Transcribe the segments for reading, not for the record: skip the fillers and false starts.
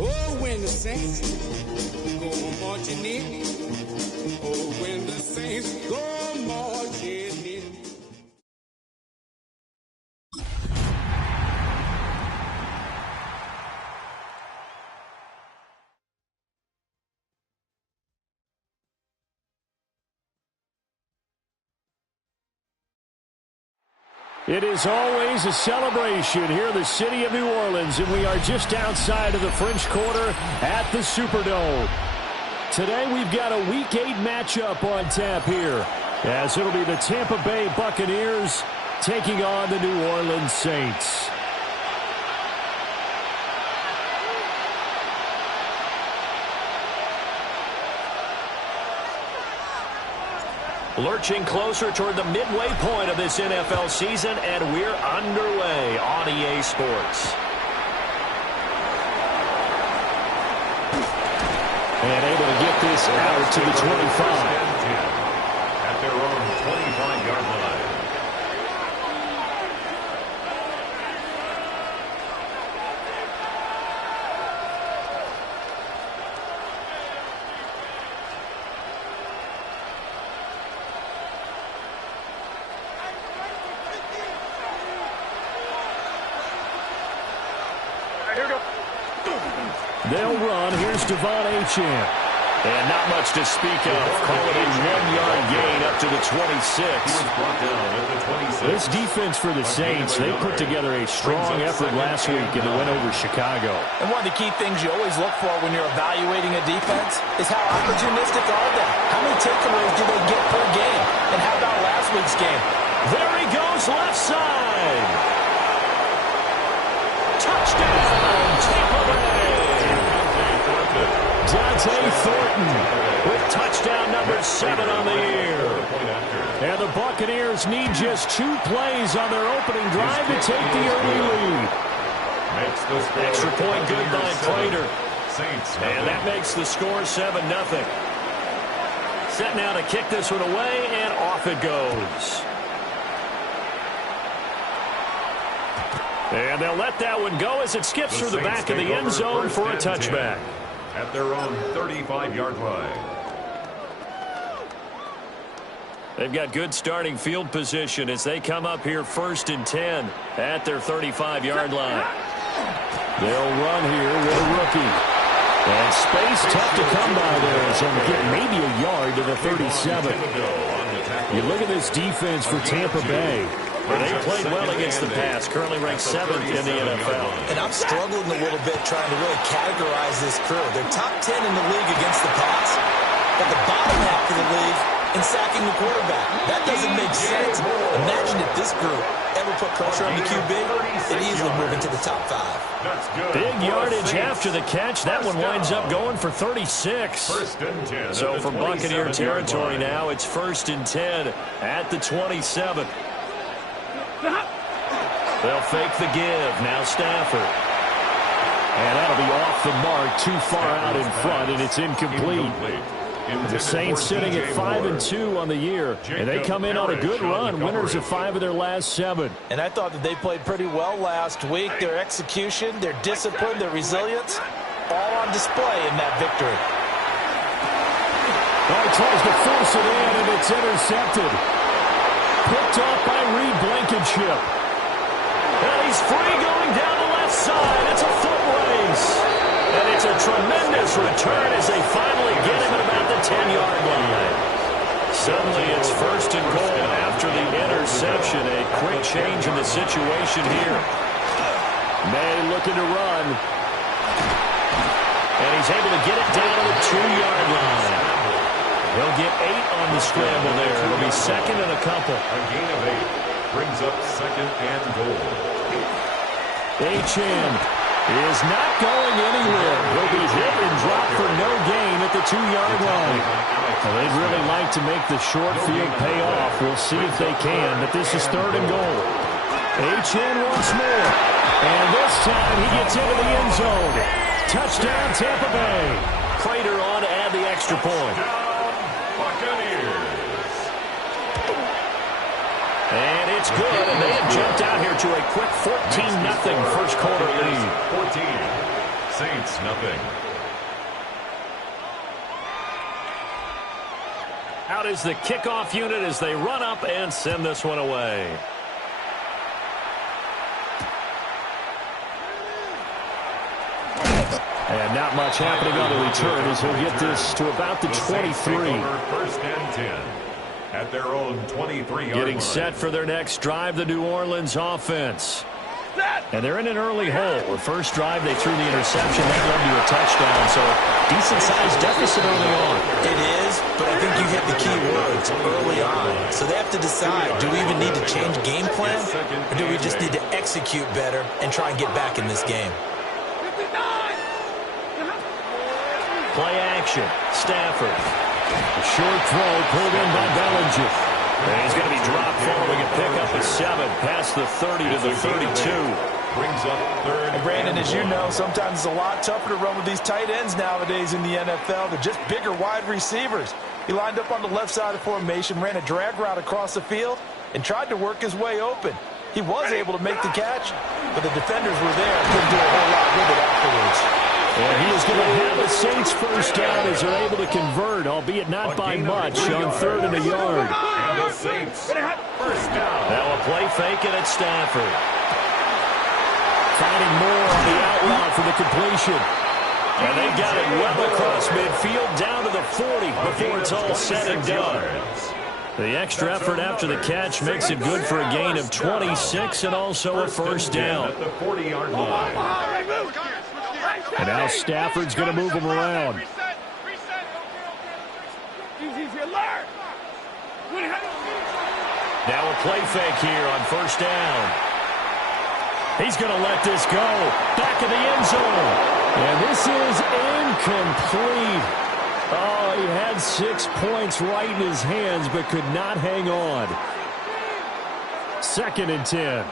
Oh, when the saints go marching in. Oh, when the saints go marching in. It is always a celebration here in the city of New Orleans, and we are just outside of the French Quarter at the Superdome. Today we've got a Week 8 matchup on tap here, as it'll be the Tampa Bay Buccaneers taking on the New Orleans Saints. Lurching closer toward the midway point of this NFL season, and we're underway on EA Sports. And able to get this out to the 25. At their own 25-yard line. They'll run. Here's Devon Achane. And not much to speak of. Call it a 1-yard gain up to the 26. This defense for the Saints, they put together a strong effort last week in the win over Chicago. And one of the key things you always look for when you're evaluating a defense is how opportunistic are they? How many takeaways do they get per game? And how about last week's game? There he goes, left side. Touchdown, Tampa Bay. Dante Thornton with touchdown number 7 on the year. And the Buccaneers need just 2 plays on their opening drive to take the early lead. Extra point good by Prater. And that makes the score 7-0. Set now to kick this one away, and off it goes. And they'll let that one go as it skips through the back of the end zone for a touchback. At their own 35-yard line. They've got good starting field position as they come up here 1st and 10 at their 35-yard line. They'll run here with a rookie. And space tough to come by there as they'll get maybe a yard to the 37. You look at this defense for Tampa Bay. Well, they played well against the pass, currently ranked 7th in the NFL. And I'm struggling a little bit trying to really categorize this crew. They're top 10 in the league against the pass, but the bottom half of the league in sacking the quarterback. That doesn't make sense. Imagine if this group ever put pressure on the QB, they'd easily move into the top 5. Big yardage after the catch. That one winds up going for 36. So for Buccaneer territory now, it's 1st and 10 at the 27. They'll fake the give. Now Stafford. And that'll be off the mark, too far out in front, and it's incomplete. The Saints sitting at 5-2 on the year, and they come in on a good run, winners of 5 of their last 7. And I thought that they played pretty well last week. Their execution, their discipline, their resilience, all on display in that victory. Oh, he tries to force it in, and it's intercepted. Picked off by Reed Blankenship. And he's free going down the left side. It's a foot race. And it's a tremendous return as they finally get him at about the 10-yard line. Suddenly it's 1st and goal after the interception. A quick change in the situation here. May looking to run. And he's able to get it down to the 2-yard line. He'll get 8 on the scramble there. It'll be 2nd and a couple. A gain of 8 brings up 2nd and goal. Achane is not going anywhere. He'll be hit and dropped for no gain at the 2-yard line. Well, they'd really like to make the short field pay off. We'll see if they can, but this is 3rd and goal. Achane once more. And this time he gets into the end zone. Touchdown, Tampa Bay. Prater on to add the extra point. And it's good, and they have jumped out here to a quick 14-0 first quarter lead. 14, Saints nothing. Out is the kickoff unit as they run up and send this one away. And not much happening on the return as he'll get this to about the 23. First and 10 at their own 23-yard line. Getting set for their next drive, the New Orleans offense. And they're in an early hole. The first drive, they threw the interception. That led to a touchdown, so decent-sized deficit early on. It is, but I think you hit the key words early on. So they have to decide, do we even need to change game plan, or do we just need to execute better and try and get back in this game? Play action. Stafford. A short throw pulled in by Bellinger. And he's going to be dropped following a pickup of 7 past the 30 to the 32. Brings up third. And Brandon, as you know, sometimes it's a lot tougher to run with these tight ends nowadays in the NFL. They're just bigger wide receivers. He lined up on the left side of formation, ran a drag route across the field, and tried to work his way open. He was able to make the catch, but the defenders were there and couldn't do a whole lot with it afterwards. And he is going to have a Saints first down as they're able to convert, albeit not by much, on 3rd and a yard. And the Saints first down. Now a play fake it at Stafford. Finding more on the out route for the completion. And they got it well across midfield down to the 40 before it's all said and done. The extra effort after the catch makes it good for a gain of 26 and also a first down. At the 40-yard line. And now Stafford's going to move him around. Now a play fake here on first down. He's going to let this go. Back of the end zone. And this is incomplete. Oh, he had 6 points right in his hands but could not hang on. 2nd and 10.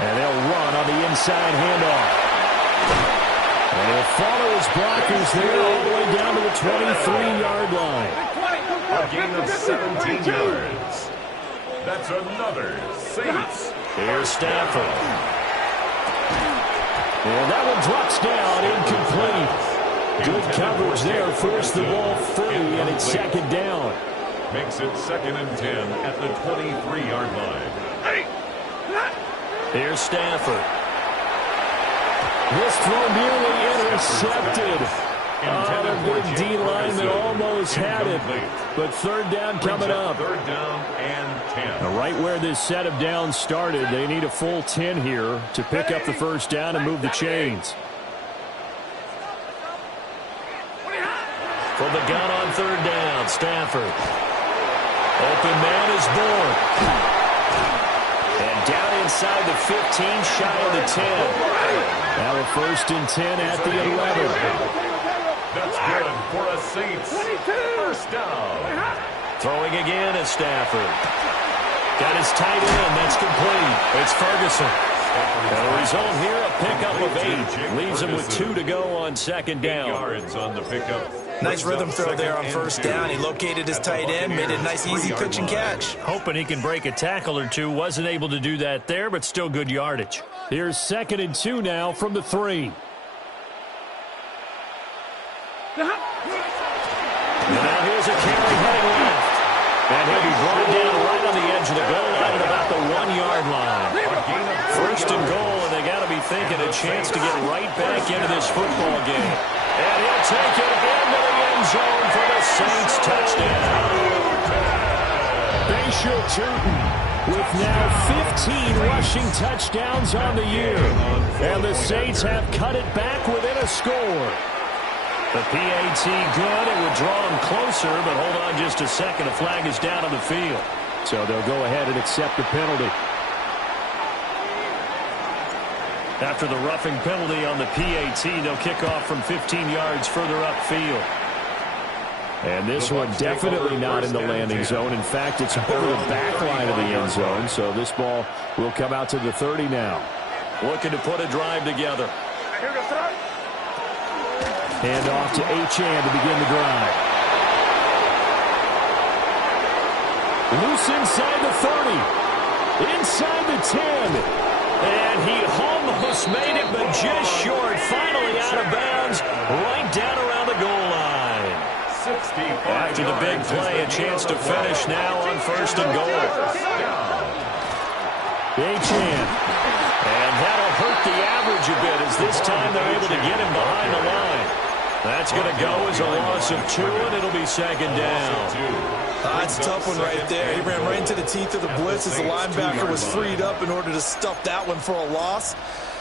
And they'll run on the inside handoff. And he'll follow his blockers there all the way down to the 23-yard line. A gain of 17 yards. That's another Saints. Here's Stafford. And that one drops down, incomplete. Good coverage there, forced the ball free, and it's 2nd down. Makes it 2nd and 10 at the 23-yard line. Here's Stafford. This throw nearly intercepted. Oh, the big D lineman almost had it. But 3rd down coming up. 3rd down and 10. Now, right where this set of downs started, they need a full 10 here to pick up the first down and move the chains. From the gun on 3rd down, Stafford. Open man is born. And down inside the 15, shy of the 10. Now a 1st and 10 at the 11. That's good for a Saints first down. Throwing again is Stafford. Got his tight end. That's complete. It's Ferguson. And the result here, a pickup of 8. Leaves him with 2 to go on 2nd down. 8 yards on the pickup. Nice rhythm throw there on 1st down. He located his tight end, made it a nice, easy pitch and catch. Hoping he can break a tackle or two. Wasn't able to do that there, but still good yardage. Here's 2nd and 2 now from the 3. And now here's a carry heading left. And he'll be brought down right on the edge of the goal line at about the 1-yard line. 1st and goal, and they got to be thinking a chance to get right back into this football game. And he'll take it into the end zone for the Saints touchdown. Bashaw Turton with now 15 rushing touchdowns on the year. And the Saints have cut it back within a score. The PAT good. It would draw them closer, but hold on just a second. A flag is down on the field. So they'll go ahead and accept the penalty. After the roughing penalty on the PAT, they'll kick off from 15 yards further upfield. And this one definitely not in the landing zone. In fact, it's over the back line of the end zone. So this ball will come out to the 30 now. Looking to put a drive together. Hand off to Achane to begin the drive. Loose inside the 30. Inside the 10. And he almost made it, but just short. Finally out of bounds, right down around the goal line. After the big play, a chance to finish now on 1st and goal. Achane. And that'll hurt the average a bit as this time they're able to get him behind the line. That's going to go as a loss of 2, and it'll be 2nd down. That's a tough one right there. He ran right into the teeth of the blitz as the linebacker was freed up in order to stuff that one for a loss.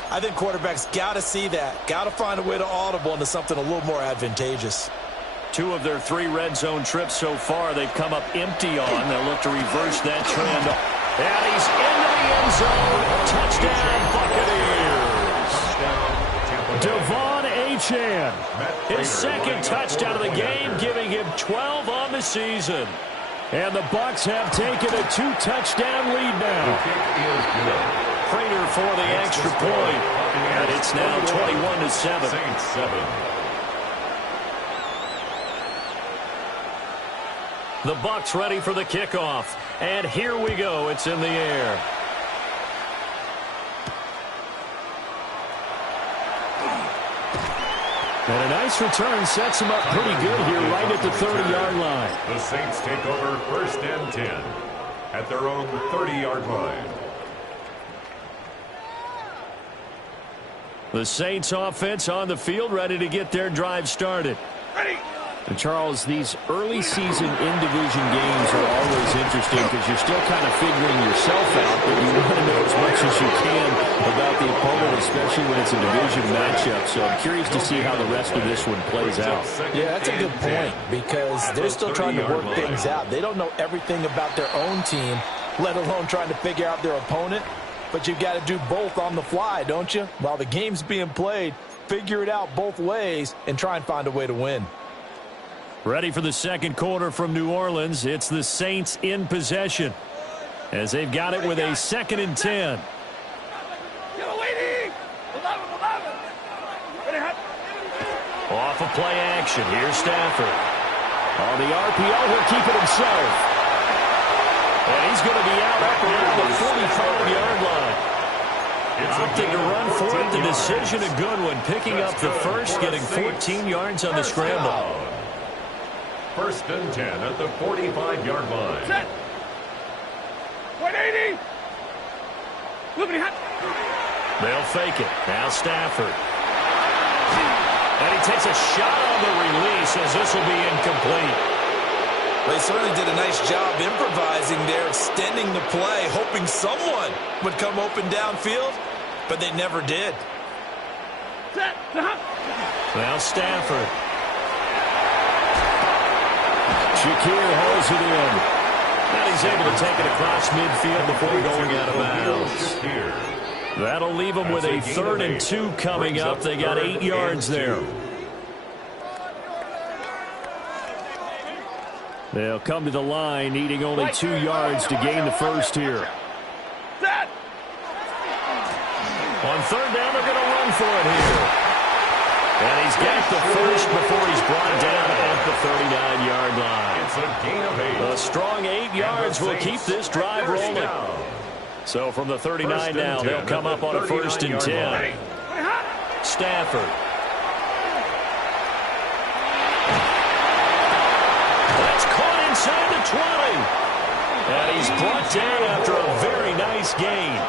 I think quarterbacks got to see that. Got to find a way to audible into something a little more advantageous. 2 of their 3 red zone trips so far, they've come up empty on. They'll look to reverse that trend. And he's into the end zone. Touchdown, Buccaneers. Devon Achane. His 2nd touchdown of the game, giving him 12 on the season. And the Bucs have taken a 2-touchdown lead now. Prater for the extra point. And it's now 21-7. The Bucs ready for the kickoff. And here we go. It's in the air. And a nice return sets him up pretty good here right at the 30-yard line. The Saints take over 1st and 10 at their own 30-yard line. The Saints offense on the field ready to get their drive started. And Charles, these early season in-division games are always interesting because you're still kind of figuring yourself out, but you want to know as much as you can about the opponent, especially when it's a division matchup. So I'm curious to see how the rest of this one plays out. Yeah, that's a good point because they're still trying to work things out. They don't know everything about their own team, let alone trying to figure out their opponent. But you've got to do both on the fly, don't you? While the game's being played, figure it out both ways and try and find a way to win. Ready for the 2nd quarter from New Orleans. It's the Saints in possession as they've got it with a 2nd and 10. Off of play action. Here's Stafford. On the RPO, he'll keep it himself. And he's going to be out up around the 45-yard line. Opting to run for it. The decision a good one. Picking up the first, getting 14 yards on the scramble. 1st and 10 at the 45-yard line. Set. 180. They'll fake it. Now Stafford. And he takes a shot on the release as this will be incomplete. They certainly did a nice job improvising there, extending the play, hoping someone would come open downfield, but they never did. Now Stafford. Shakir holds it in. And he's able to take it across midfield before going out of bounds. That'll leave them with a 3rd and 2 coming up. They got 8 yards there. They'll come to the line, needing only 2 yards to gain the first here. On 3rd down, they're going to run for it here. And he's got the first before he's brought down at the 39-yard line. It's a gain of 8. A strong 8 yards will keep this drive rolling. So from the 39 now, they'll come up on a 1st and 10. Stafford. That's caught inside the 20. And he's brought down after a very nice gain.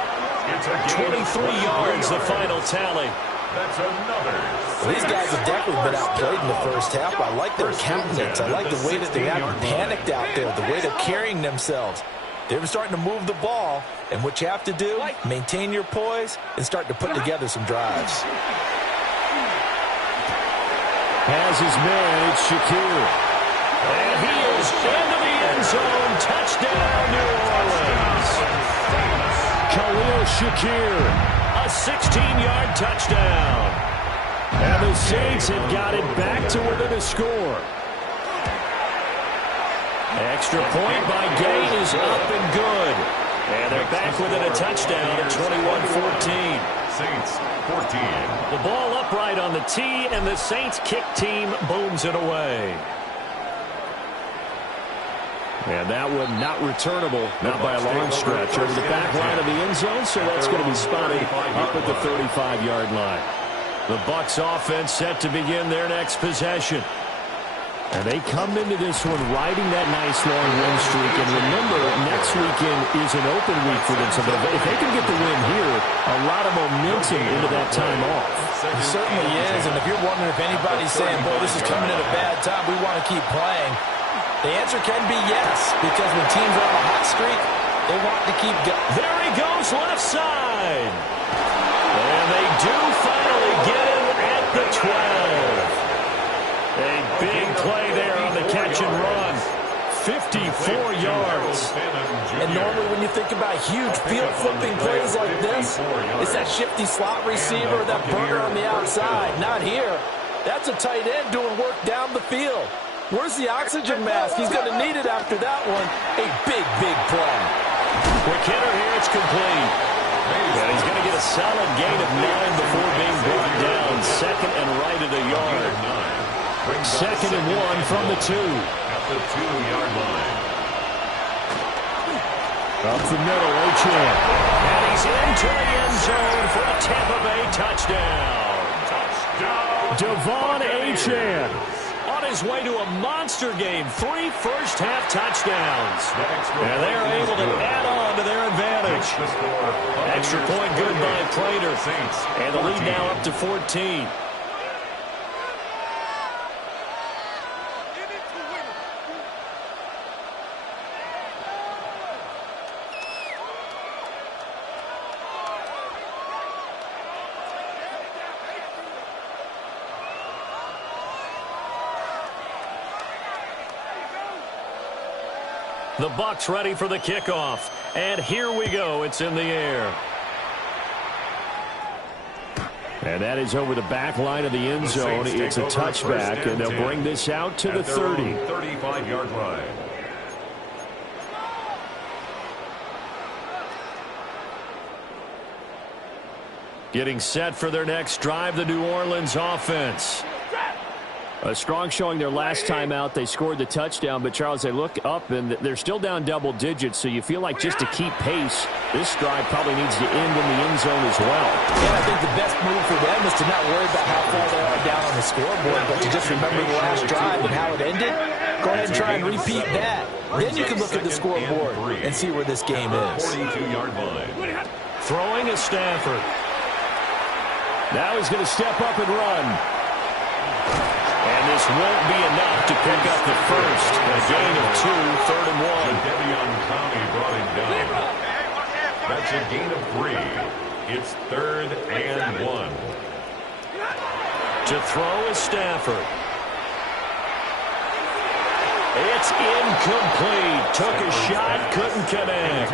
23 yards, the final tally. That's another. Well, these guys have definitely been outplayed in the first half. I like their countenance. I like the way that they haven't panicked out there, the way they're carrying themselves. They're starting to move the ball, and what you have to do, maintain your poise and start to put together some drives. Has his man, it's Shakir. And he is into the end zone. Touchdown, New Orleans. Khalil Shakir. A 16-yard touchdown. And the Saints have got it back to within a score. Extra point by Gain is up and good. And they're back within a touchdown at 21-14. Saints 14. The ball upright on the tee, and the Saints kick team booms it away. And that one not returnable, not by a long stretch, over the back line of the end zone, so that's going to be spotted up at the 35-yard line. The Bucs offense set to begin their next possession. And they come into this one riding that nice long win streak. And remember, next weekend is an open week for them. So if they can get the win here, a lot of momentum into that time off. It certainly is. And if you're wondering if anybody's saying, boy, this is coming at a bad time, we want to keep playing, the answer can be yes. Because when teams are on a hot streak, they want to keep going. There he goes, left side. And they do finally get him at the 12. A big play there on the catch and run. 54 yards. And normally when you think about huge field flipping plays like this, it's that shifty slot receiver, that burner on the outside. Not here. That's a tight end doing work down the field. Where's the oxygen mask? He's going to need it after that one. A big, big play. Quick hitter here. It's complete. And he's going to get a solid gain of 9 before being brought down. Second and right at a yard. Second and 1 from the 2. At the 2-yard line. Up the middle, Achane. And he's into the end zone for a Tampa Bay touchdown. Devon Achane on his way to a monster game. 3 first-half touchdowns. And they are able to add on to their advantage. Extra point good by Prater. And the lead now up to 14. The Bucs ready for the kickoff. And here we go. It's in the air. And that is over the back line of the end zone. It's a touchback, and they'll bring this out to the 30. 35-yard line. Getting set for their next drive, the New Orleans offense. A strong showing their last time out. They scored the touchdown, but, Charles, they look up, and they're still down double digits, so you feel like just to keep pace, this drive probably needs to end in the end zone as well. Yeah, I think the best move for them is to not worry about how far they are down on the scoreboard, but to just remember the last drive and how it ended. Go ahead and try and repeat that. Then you can look at the scoreboard and see where this game is. 42-yard line. Throwing is Stafford. Now he's going to step up and run. And this won't be enough to pick up the first. A gain of 2, 3rd and 1. Devion Clowney brought him down. That's a gain of 3. It's 3rd and 1. To throw is Stafford. It's incomplete. Took a shot, couldn't connect.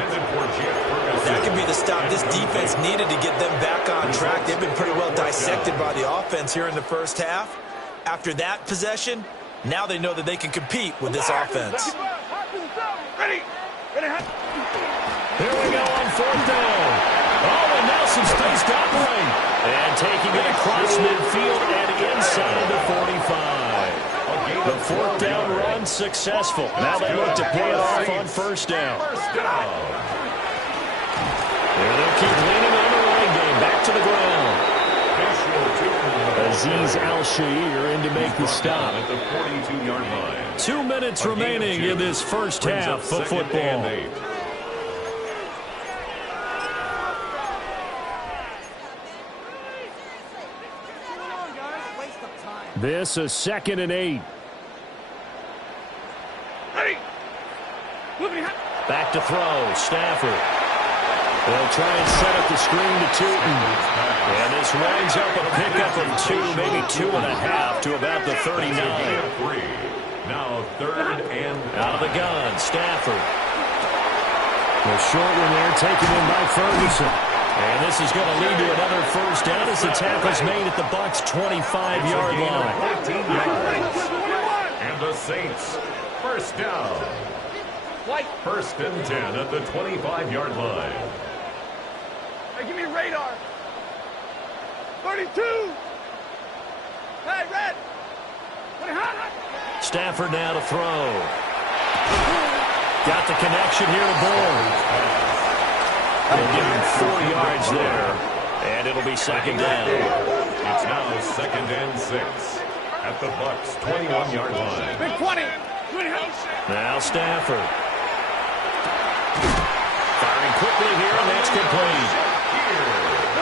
That could be the stop this defense needed to get them back on track. They've been pretty well dissected by the offense here in the first half. After that possession, now they know that they can compete with this offense. Here we go on 4th down. Oh, and Nelson stays doubling. And taking it across midfield and inside the 45. The 4th down run successful. Now they look to pay it off on 1st down. And they'll keep leaning on the running game. Back to the ground. Azeez Al-Shaair in to make the stop. At the 42-yard line. 2 minutes remaining in this first half of football. This is 2nd and 8. Back to throw. Stafford. They'll try and set up the screen to Tootin. And this winds up a pickup of 2, maybe 2.5 to about the 39. Now 3rd and out of the gun, Stafford. The short one there taken in by Ferguson. And this is going to lead to another first down as the tackle's made at the Bucs' 25-yard line. 14 yards. And the Saints, first down. 1st and 10 at the 25-yard line. Hey, give me radar. 32. Hey, red. Stafford now to throw. Got the connection here to Bull. They'll give him 4 yards there, and it'll be second down. It's now 2nd and 6 at the Bucs' 21-yard line. Big 20. Now Stafford. Firing quickly here, and that's complete.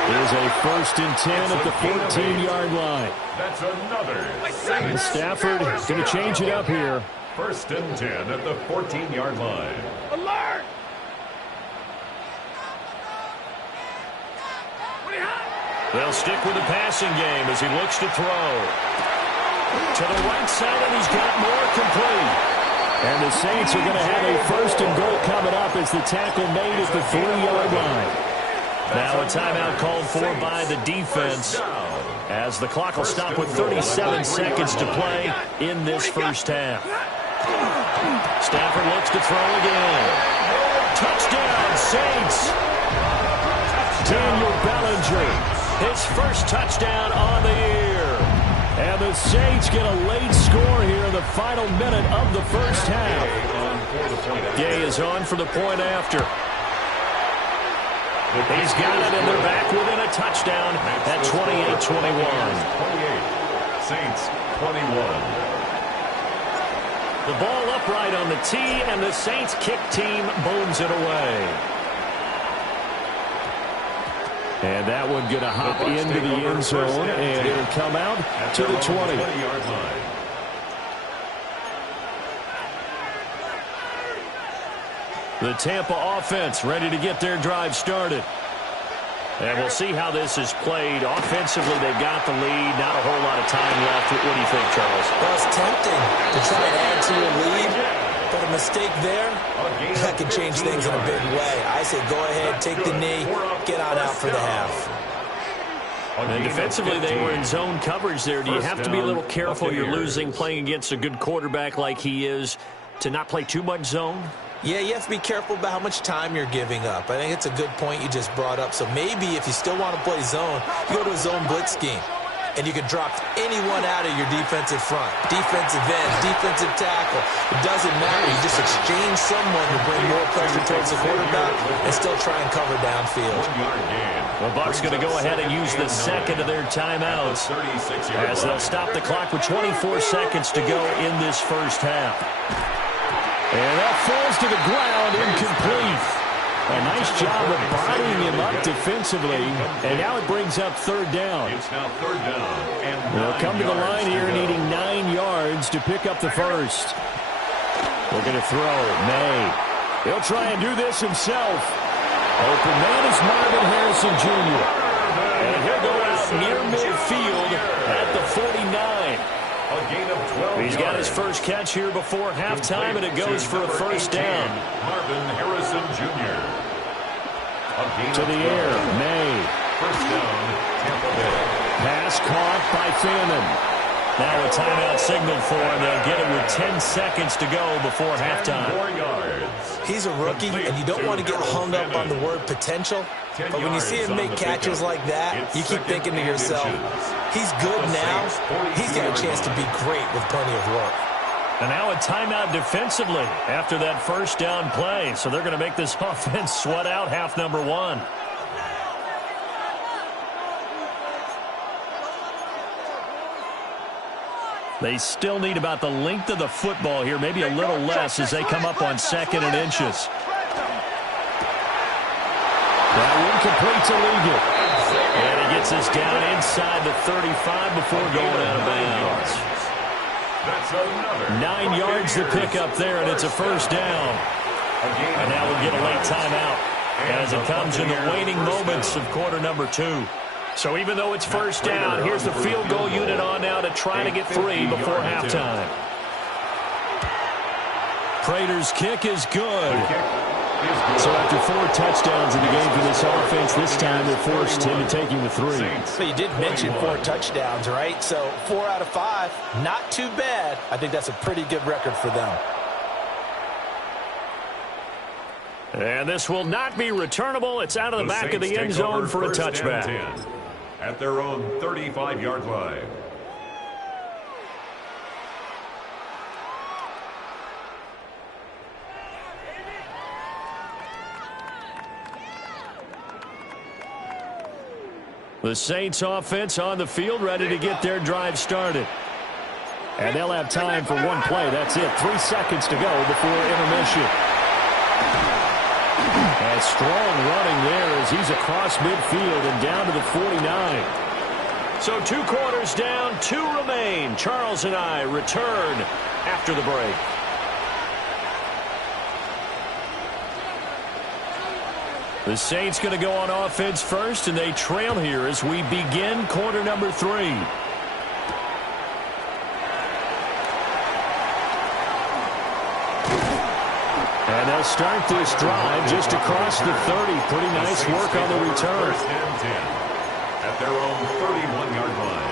There's a 1st and 10 at the 14-yard line. That's another Saints. Stafford going to change it up here. 1st and 10 at the 14-yard line. Alert! They'll stick with the passing game as he looks to throw. To the right side, and he's got more complete. And the Saints are going to have a 1st and goal coming up as the tackle made at the 3-yard line. Now a timeout called for by the defense as the clock will stop with 37 seconds to play in this first half. Stafford looks to throw again. Touchdown, Saints. Daniel Bellinger. His first touchdown on the year. And the Saints get a late score here in the final minute of the first half. Gay is on for the point after. He's got it, and they're back within a touchdown at 28-21. 28. Saints 21. The ball upright on the tee, and the Saints kick team booms it away. And that one going to hop into the end zone, and it'll come out to the 20. The Tampa offense ready to get their drive started. And we'll see how this is played. Offensively, they got the lead. Not a whole lot of time left. What do you think, Charles? Well, it's tempting to try and add to your lead, but a mistake there, that can change things in a big way. I say go ahead, take the knee, get on out for the half. And defensively, they were in zone coverage there. Do you have to be a little careful? You're losing, playing against a good quarterback like he is, to not play too much zone? Yeah, you have to be careful about how much time you're giving up. I think it's a good point you just brought up. So maybe if you still want to play zone, you go to a zone blitz scheme. And you can drop anyone out of your defensive front. Defensive end, defensive tackle. It doesn't matter. You just exchange someone to bring more pressure towards the quarterback and still try and cover downfield. The Bucs going to go ahead and use the second of their timeouts as they'll stop the clock with 24 seconds to go in this first half. And that falls to the ground, incomplete. A nice job of bodying him up defensively, and now it brings up 3rd down. It's now 3rd down. And they'll come to the line here needing 9 yards to pick up the first. We're going to throw. May. He'll try and do this himself. Open man is Marvin Harrison Jr. And he'll go out near midfield at the 49. A gain of 12 He's got his first catch here before halftime, and it goes for a 1st down. Marvin Harrison Jr. To the air, May. 1st down, Tampa Bay. Pass caught by Fannin. Now a timeout signal for him. They'll get it with 10 seconds to go before halftime. 4 yards. He's a rookie, and you don't want to get hung up on the word potential. But when you see him make catches like that, you keep thinking to yourself, he's good now. He's got a chance to be great with plenty of work. And now a timeout defensively after that 1st down play. So they're going to make this offense sweat out half number 1. They still need about the length of the football here, maybe a little less as they come up on 2nd and inches. That one completes illegal. And he gets us down inside the 35 before going out of bounds. 9 yards to pick up there, and it's a 1st down. And now we'll get a late timeout as it comes in the waning moments of quarter number 2. So even though it's 1st down, here's the field goal unit on now to try to get 3 before halftime. Prater's kick is good. So after 4 touchdowns in the game for this offense, this time they're forced into taking the 3. So you did mention 4 touchdowns, right? So 4 out of 5, not too bad. I think that's a pretty good record for them. And this will not be returnable. It's out of the back of the end zone for a touchback. At their own 35-yard line. The Saints offense on the field, ready to get their drive started. And they'll have time for one play. That's it. 3 seconds to go before intermission. And strong running there as he's across midfield and down to the 49. So 2 quarters down, 2 remain. Charles and I return after the break. The Saints going to go on offense first, and they trail here as we begin quarter number 3. And they'll start this drive just across the 30. Pretty nice work on the return. First and 10 at their own 31-yard line.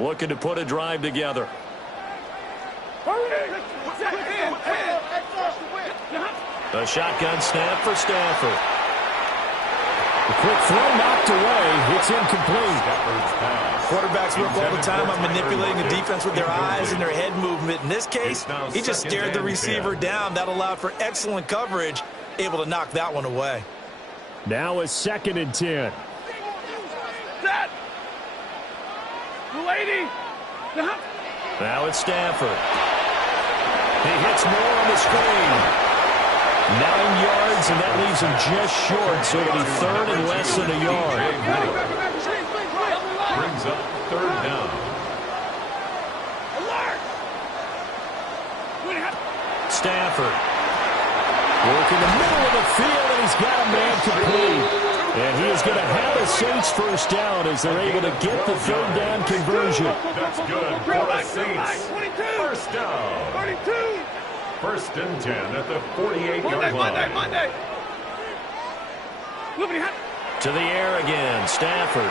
Looking to put a drive together. A shotgun snap for Stafford. The quick throw knocked away. It's incomplete. Quarterbacks work all the time on manipulating the defense with their eyes and their head movement. In this case, he just stared the receiver down. That allowed for excellent coverage, able to knock that one away. Now a 2nd and 10. Now it's Stafford. He hits more on the screen. 9 yards, and that leaves him just short, so it'll be 3rd and less than a yard. Brings up 3rd down. Stafford. Working the middle of the field, and he's got a man complete. And he is going to have a Saints first down as they're able to get the 3rd down conversion. That's good for the Saints. First down. 1st and 10 at the 48-yard line. To the air again, Stafford.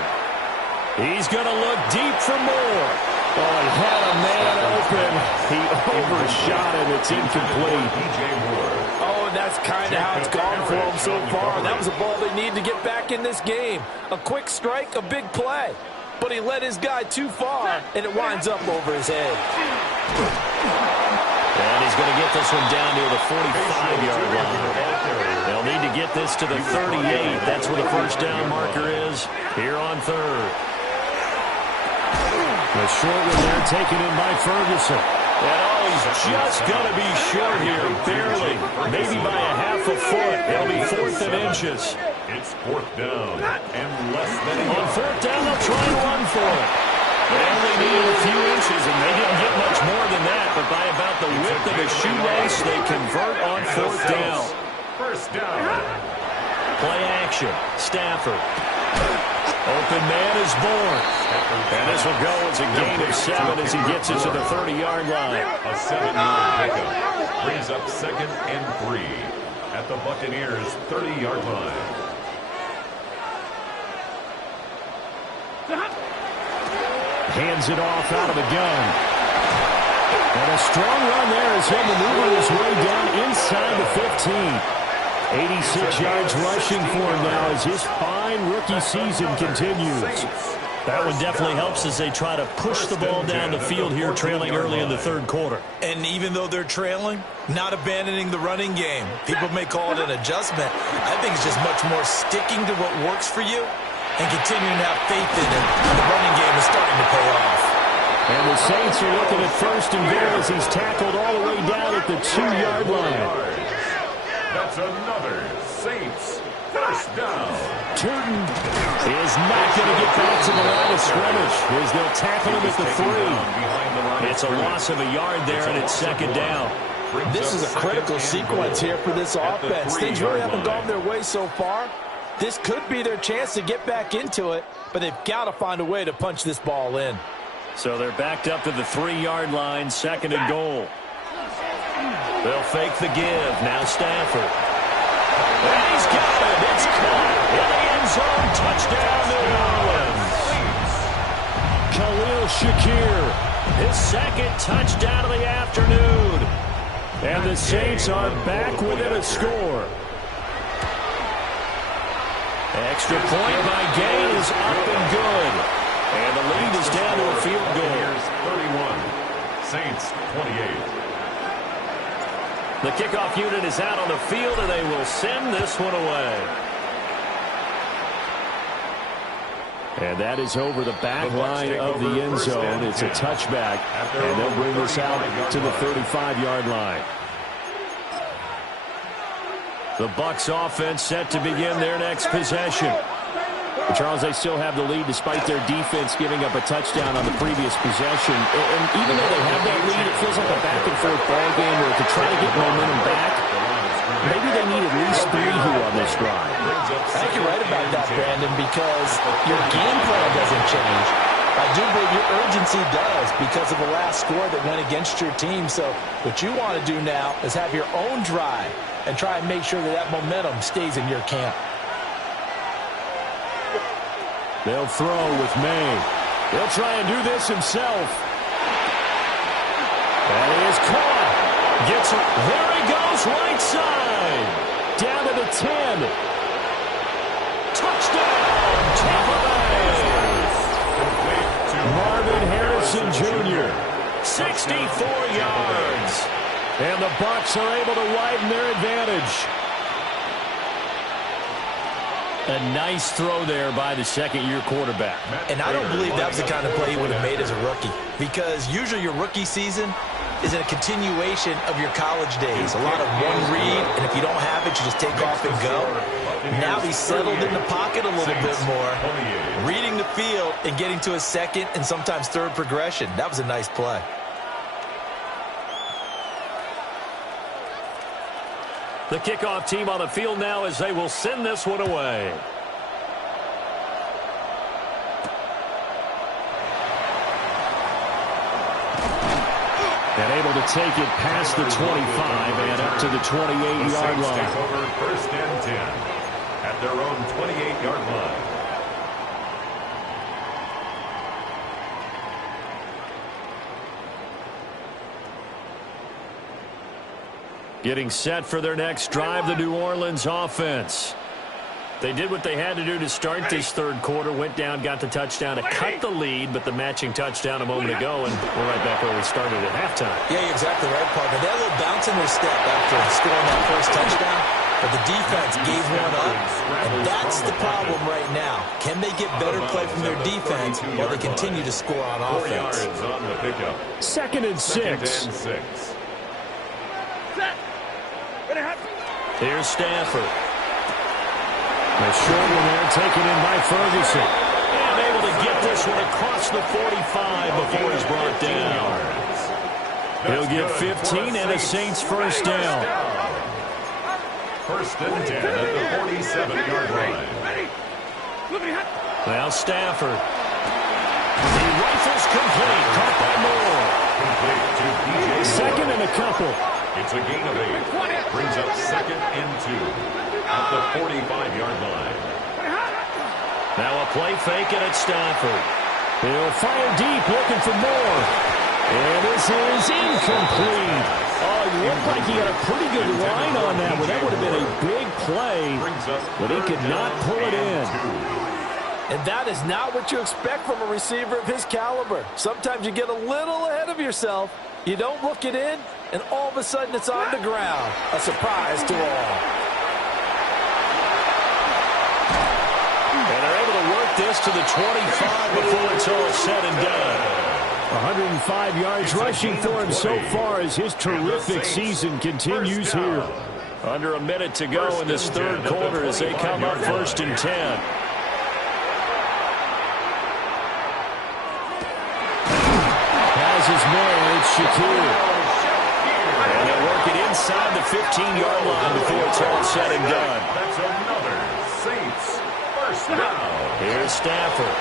He's going to look deep for more. Oh, he had a man open. He overshot it. It's incomplete. Oh, and that's kind of how it's gone for him so far. That was a ball they need to get back in this game. A quick strike, a big play. But he led his guy too far, and it winds up over his head. And he's going to get this one down near the 45-yard line. They'll need to get this to the 38. That's where the first down marker is here on 3rd. The short one there taken in by Ferguson. And he's just going to be short here, barely. Maybe by a half a foot. It'll be 4th and inches. It's 4th down and less than a On yard. 4th down, they'll try and run for it. They only needed a few inches, and they didn't get much more than that. But by about the width of a shoelace, they convert on 4th down. First down. Play action. Stafford. Open man is born. And this will go as a gain of 7 as he gets it to the 30-yard line. A 7-yard pickup brings up 2nd and 3 at the Buccaneers' 30-yard line. Hands it off out of the gun. And a strong run there as he'll maneuver his way down inside the 15. 86 yards rushing for him now as his fine rookie season continues. That one definitely helps as they try to push the ball down the field here, trailing early in the 3rd quarter. And even though they're trailing, not abandoning the running game. People may call it an adjustment. I think it's just much more sticking to what works for you and continuing to have faith in it. The running game is starting to pay off. And the Saints are looking at 1st and goal as he's tackled all the way down at the 2-yard line. That's another Saints first down. Turton is not going to get back to the line of scrimmage as they'll tackle him at the 3. It's a loss of a yard there, and it's 2nd down. This is a critical sequence here for this offense. Things really haven't gone their way so far. This could be their chance to get back into it, but they've got to find a way to punch this ball in. So they're backed up to the 3-yard line, 2nd and goal. They'll fake the give. Now Stafford. And he's got it. It's caught in the end zone. Touchdown, New Orleans. Khalil Shakir, his 2nd touchdown of the afternoon. And the Saints are back within a score. Extra point by Gay is up and good. And the lead is down to a field goal. 31. Saints 28. The kickoff unit is out on the field, and they will send this one away. And that is over the back line of the end zone. It's a touchback, and they'll bring this out to the 35-yard line. The Bucs offense set to begin their next possession. Charles, they still have the lead despite their defense giving up a touchdown on the previous possession. And even though they have that lead, it feels like a back-and-forth ball game where to try to get momentum back, maybe they need at least 3 here on this drive. I think you're right about that, Brandon, because your game plan doesn't change. I do believe your urgency does because of the last score that went against your team. So what you want to do now is have your own drive and try and make sure that that momentum stays in your camp. They'll throw with May. He'll try and do this himself. That is caught. Gets it. There he goes, right side. Down to the 10. Touchdown, Tampa Bay. Marvin Harrison Jr., 64 yards. And the Bucs are able to widen their advantage. A nice throw there by the second-year quarterback. And I don't believe that was the kind of play he would have made as a rookie, because usually your rookie season is a continuation of your college days. A lot of one read, and if you don't have it, you just take off and go. Now he's settled in the pocket a little bit more, reading the field and getting to a second and sometimes third progression. That was a nice play. The kickoff team on the field now as they will send this one away. And able to take it past the 25 and up to the 28-yard line. Take over 1st and 10 at their own 28-yard line. Getting set for their next drive, the New Orleans offense. They did what they had to do to start this third quarter, went down, got the touchdown to cut the lead, but the matching touchdown a moment ago, and we're right back where we started at halftime. Yeah, you're exactly right, partner. They had a little bounce in their step after scoring that first touchdown, but the defense gave one up, and that's the problem right now. Can they get better play from their defense while they continue to score on 4 offense? yards on the pickup. Second and 6. Here's Stafford. The short one there taken in by Ferguson. And able to get this one across the 45 before he's brought down. He'll get 15 and a Saints first down. 1st and 10 at the 47-yard line. Now Stafford. He rifles complete. Caught by Moore. Complete to DJ. Second and a couple. It's a gain of 8. Brings up 2nd and 2 at the 45-yard line. Now a play fake and it's Stafford. He'll fire deep looking for more. And this is incomplete. Oh, it looked like he had a pretty good line on that one. That would have been a big play, but he could not pull it in. And that is not what you expect from a receiver of his caliber. Sometimes you get a little ahead of yourself. You don't look it in, and all of a sudden it's on the ground. A surprise to all. And they're able to work this to the 25 before it's all said and done. 105 yards rushing for him so far as his terrific season continues here. Under a minute to go in this third quarter as they come up 1st and 10. Has his man, it's Shakir. And they'll work it inside the 15-yard line before it's all said and done. That's another Saints first down. Here's Stafford.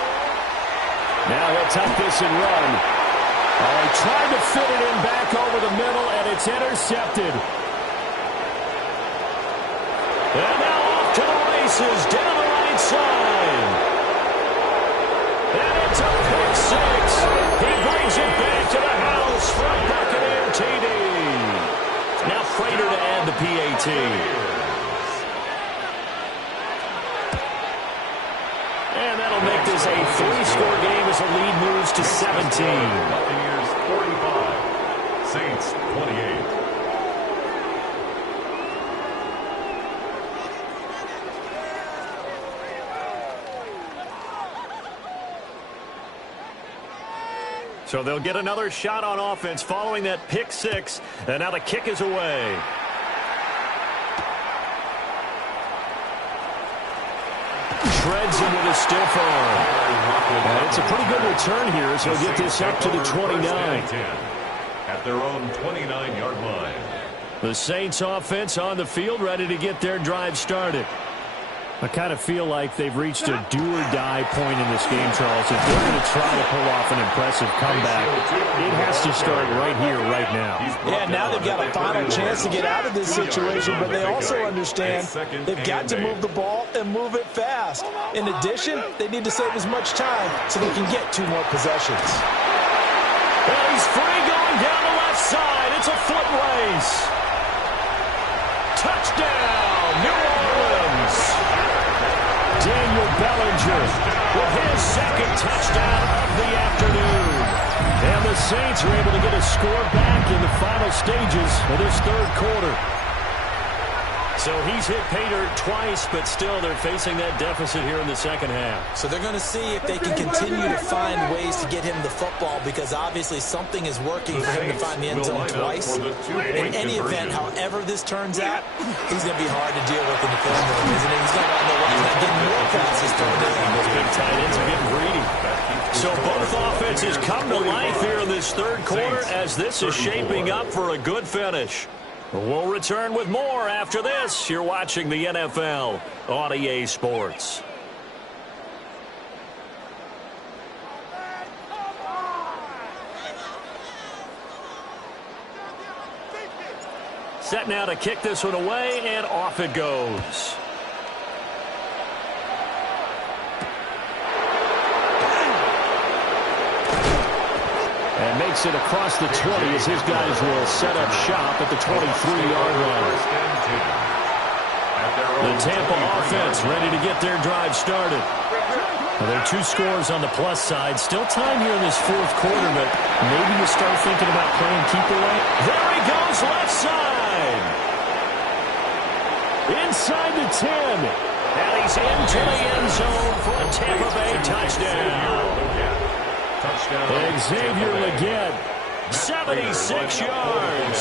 Now he'll tuck this and run. Oh, he tried to fit it in back over the middle, and it's intercepted. And now off to the races, down the right side. And it's a pick six. He brings it back to the house from Buccaneer TD. Now Prater to add the PAT. And that'll make this a 3-score game as the lead moves to 17. Buccaneers 45, Saints 28. So they'll get another shot on offense following that pick six. And now the kick is away. Shreds him with a stiff arm. And it's a pretty good return here as he'll get this up to the 29. At their own 29-yard line. The Saints offense on the field ready to get their drive started. I kind of feel like they've reached a do-or-die point in this game, Charles. If they're going to try to pull off an impressive comeback, it has to start right here, right now. Yeah, now they've got a final chance to get out of this situation, but they also understand they've got to move the ball and move it fast. In addition, they need to save as much time so they can get 2 more possessions. Well, he's free going down the left side. It's a foot race. Touchdown, New Orleans. Daniel Bellinger with his second touchdown of the afternoon. And the Saints are able to get a score back in the final stages of this third quarter. So he's hit pay dirt twice, but still they're facing that deficit here in the second half. So they're going to see if they can continue to find ways to get him the football, because obviously something is working for him to find the end zone twice. In any event, however this turns out, he's going to be hard to deal with in the film room, isn't he? He's going to know why he's not getting more passes thrown to him. Those big tight ends are getting greedy. So both offenses come to life here in this third quarter as this is shaping up for a good finish. We'll return with more after this. You're watching the NFL on EA Sports. Set now to kick this one away, and off it goes. And makes it across the 20 as his guys will set up shop at the 23-yard line. The Tampa offense ready to get their drive started. Well, there are 2 scores on the plus side. Still time here in this fourth quarter, but maybe you start thinking about playing keep away. There he goes, left side. Inside the 10. And he's into the end zone for a Tampa Bay touchdown. Xavier Legette, 76 yards.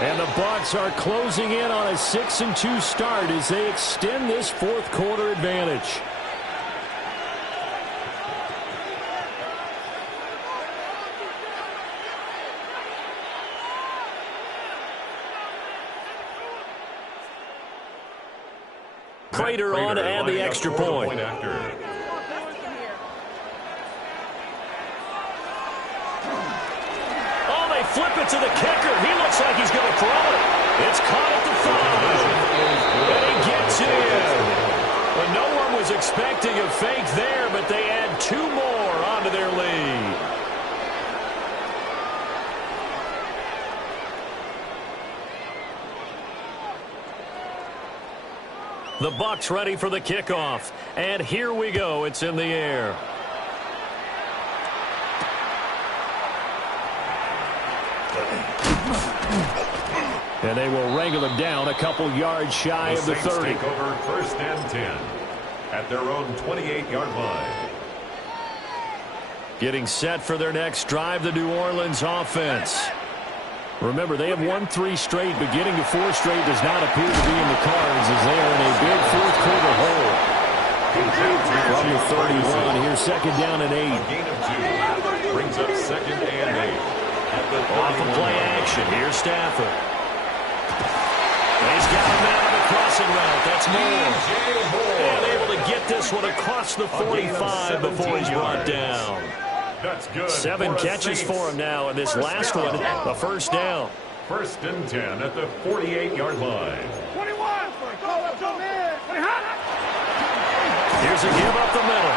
And the Bucs are closing in on a 6-2 start as they extend this fourth quarter advantage. Prater on to add the extra point. Flip it to the kicker. He looks like he's going to throw it. It's caught at the 5. And he gets in. But no one was expecting a fake there, but they add 2 more onto their lead. The Bucs ready for the kickoff. And here we go. It's in the air. And they will wrangle him down a couple yards shy of the 30. Take over 1st and 10 at their own 28-yard line. Getting set for their next drive, the New Orleans offense. Remember, they have won 3 straight, but getting to 4 straight does not appear to be in the cards as they are in a big fourth quarter hole. From the 31, here's 2nd down and 8. A gain of 2 brings up 2nd and 8. Off of play action, here's Stafford. He's got him out of the crossing route. That's Moore. And able to get this one across the 45 before he's brought down. That's good. 7 catches for him now, and this last one, a first down. 1st and 10 at the 48-yard line. Here's a give up the middle.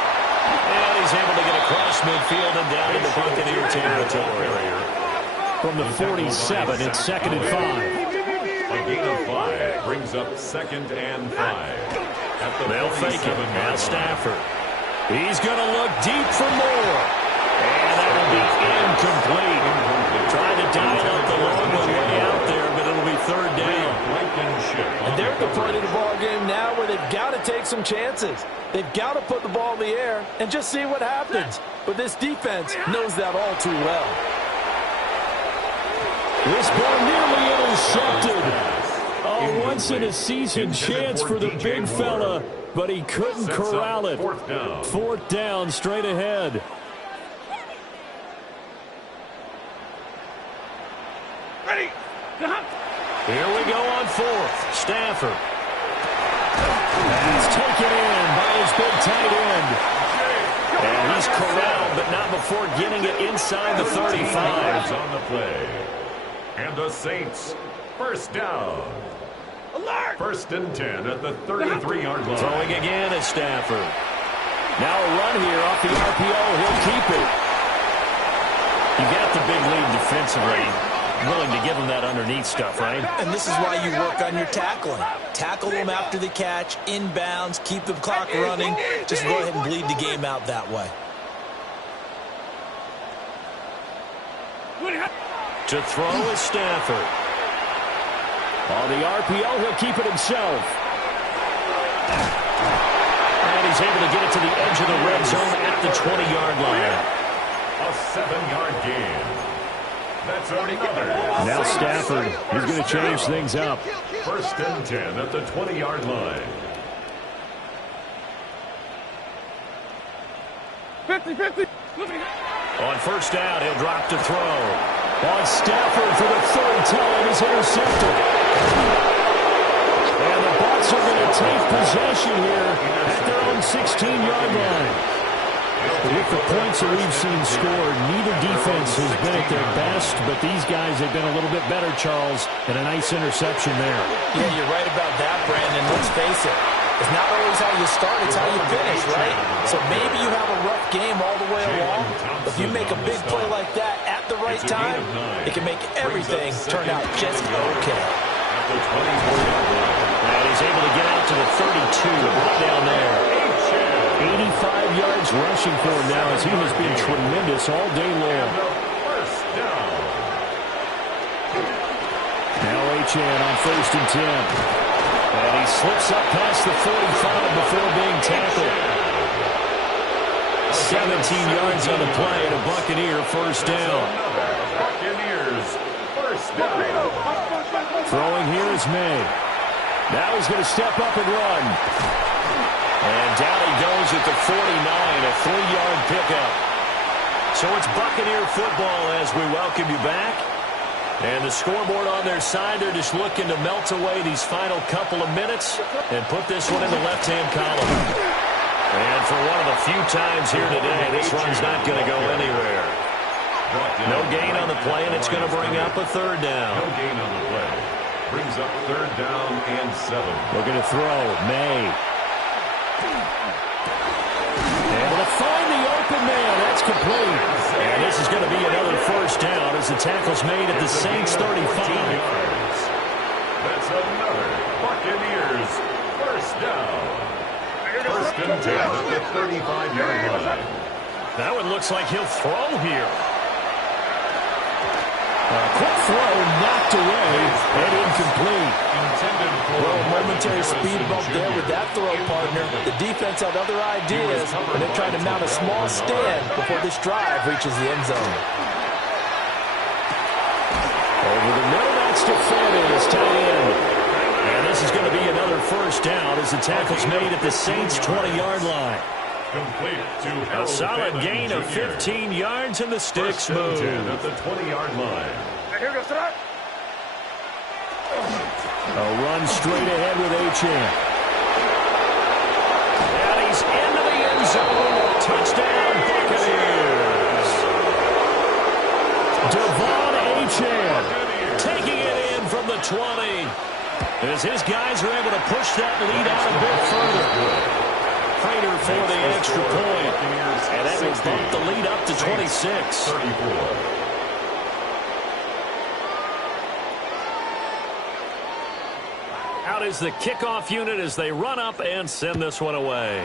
And he's able to get across midfield and down into Buccaneer territory. From the 47, it's 2nd and 5. A gain of 5 brings up 2nd and 5. At the They'll fake it. Now Stafford. He's going to look deep for more. And that will be incomplete. Trying to dial up the long way to take some chances. They've got to put the ball in the air and just see what happens. But this defense knows that all too well. This ball nearly intercepted. Oh, once-in-a-season chance for the big fella, but he couldn't corral it. Fourth down, straight ahead. Ready. Here we go on fourth. Stafford. That's taken in by his big tight end. And he's corralled, but not before getting it inside the 35. On the play. And the Saints, first down. Alert! First and 10 at the 33-yard line. Throwing again is Stafford. Now a run here off the RPO. He'll keep it. You got the big lead defensively. Willing to give him that underneath stuff, right? And this is why you work on your tackling. Tackle them after the catch, inbounds, keep the clock running. Just go ahead and bleed the game out that way. To throw is Stafford. On the RPO, he'll keep it himself. And he's able to get it to the edge of the red zone at the 20-yard line. A 7-yard gain. That's another. Now Stafford, he's going to change things up. First and 10 at the 20-yard line. 50-50. On first down, he'll drop to throw. On Stafford for the third time, he's intercepted. And the Bucs are going to take possession here at their own 16-yard line. With the points that we've seen scored, neither defense has been at their best, but these guys have been a little bit better, Charles, and a nice interception there. Yeah, you're right about that, Brandon. Let's face it. It's not always how you start, it's how you finish, right? So maybe you have a rough game all the way along, but if you make a big play like that at the right time, it can make everything turn out just okay. And he's able to get out to the 32, right down there. 85 yards rushing for him now as he has been tremendous all day long. Now Achane on first and 10. And he slips up past the 45 before being tackled. 17 yards on the play and a Buccaneer first down. Buccaneers first down. Throwing here is May. Now he's going to step up and run. And down he goes at the 49, a 3-yard pickup. So it's Buccaneer football as we welcome you back. And the scoreboard on their side, they're just looking to melt away these final couple of minutes and put this one in the left-hand column. And for one of the few times here today, this one's not going to go anywhere. No gain on the play, and it's going to bring up a third down. No gain on the play. Brings up third down and 7. Looking to throw, May. Able to find the open man. That's complete. And this is going to be another first down as the tackle's made at the Saints 35. That's another Buccaneers first down. First and 10 at the 35-yard line. That one looks like he'll throw here. Quick throw knocked away and incomplete. Well, a momentary speed bump there with that throw, partner. The defense had other ideas, and they're trying to mount a small stand before this drive reaches the end zone. Over the middle, that's defended as tight end. And this is going to be another first down as the tackle's made at the Saints' 20-yard line. Complete to A solid gain of 15 yards, and the sticks move. At the 20-yard line. A run straight ahead with Achane. And he's into the end zone. Touchdown, Buccaneers. Devon Achane taking it in from the 20. As his guys are able to push that lead out a bit further. Prater for the extra point. And that will bump the lead up to 26. 34. Out is the kickoff unit as they run up and send this one away.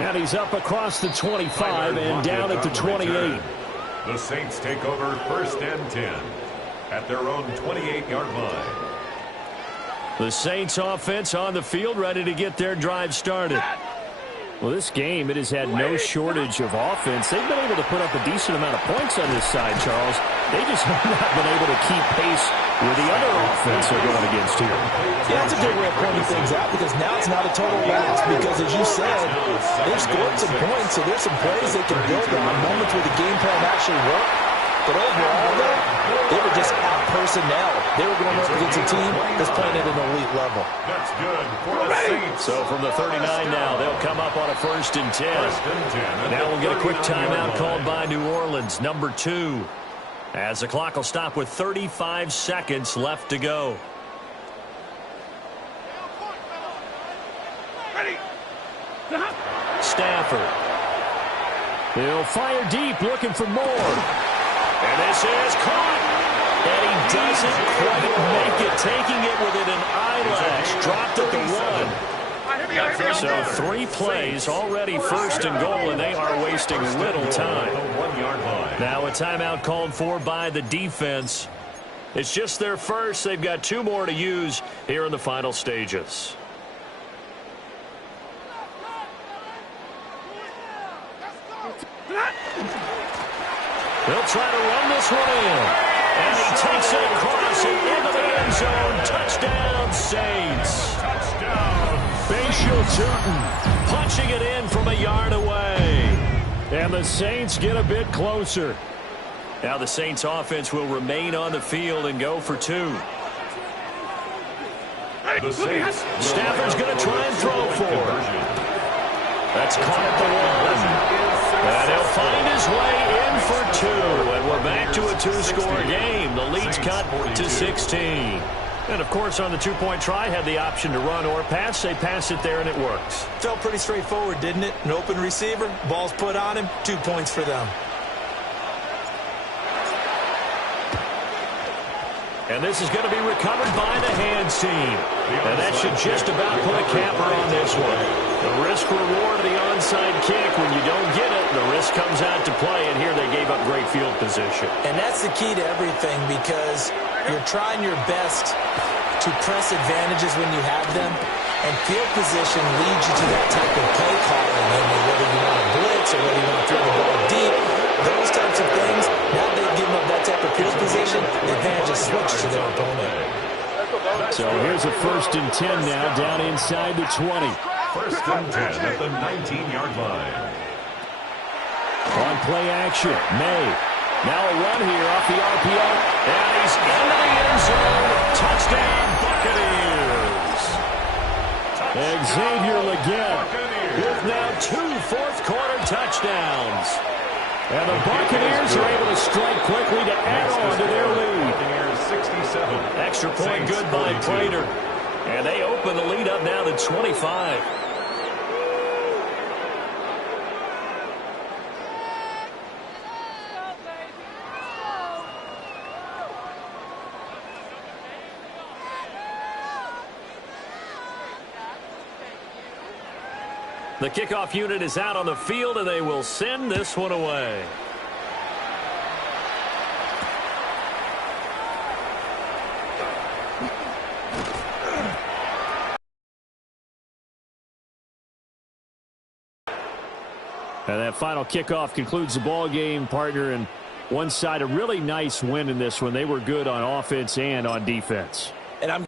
And he's up across the 25 and down at the 28. The Saints take over first and 10. at their own 28-yard line. The Saints offense on the field, ready to get their drive started. Well, this game, it has had no shortage of offense. They've been able to put up a decent amount of points on this side, Charles. They just have not been able to keep pace with the other offense they're going against here. Yeah, that's a good way of pointing things out because now it's not a total loss because, as you said, they've scored some points, so there's some plays they can build on, moments where the game plan actually worked. But overall, though, they were just out-personnel. They were going up against a team that's playing at an elite level. That's good for the Saints. So from the 39 now, they'll come up on a 1st and 10. Now we'll get a quick timeout called by New Orleans, number 2. As the clock will stop with 35 seconds left to go. Stafford. He'll fire deep, looking for more. And this is caught. And he doesn't quite make it, taking it within an eyelash. Dropped at the 1. So 3 plays, already 1st and goal, and they are wasting little time. Now a timeout called for by the defense. It's just their first. They've got 2 more to use here in the final stages. They'll try to run this one in. And he takes it across and into the end zone. Touchdown, Saints. Touchdown. Bashal Tutin punching it in from a yard away. And the Saints get a bit closer. Now the Saints offense will remain on the field and go for 2. The Saints. Stafford's going to try and throw for it. That's caught at the 1. And he'll find his way in for 2. And we're back to a 2-score game. The lead's cut to 16. And, of course, on the 2-point try, had the option to run or pass. They pass it there, and it works. Felt pretty straightforward, didn't it? An open receiver, ball's put on him, 2 points for them. And this is going to be recovered by the hands team. And that should just about put a capper on this one. The risk-reward of the onside kick. When you don't get it, the risk comes out to play. And here they gave up great field position. And that's the key to everything because you're trying your best to press advantages when you have them. And field position leads you to that type of play calling. And whether you want to blitz or whether you want to throw the ball deep, those types of things, now they've given up that type of field position, the advantage is switched to their opponent. So here's a 1st and 10 now, down inside the 20. 1st and 10 at the 19-yard line. On play action, May. Now a run here off the RPO. And he's into the end zone. Touchdown, Buccaneers. Xavier Legette with now 2 fourth-quarter touchdowns. And the Buccaneers are able to strike quickly to add on to their lead. 67. Extra point good by Prater. And they open the lead up now to 25. The kickoff unit is out on the field, and they will send this one away. And that final kickoff concludes the ball game, partner. And one side, a really nice win in this one. They were good on offense and on defense. And I'm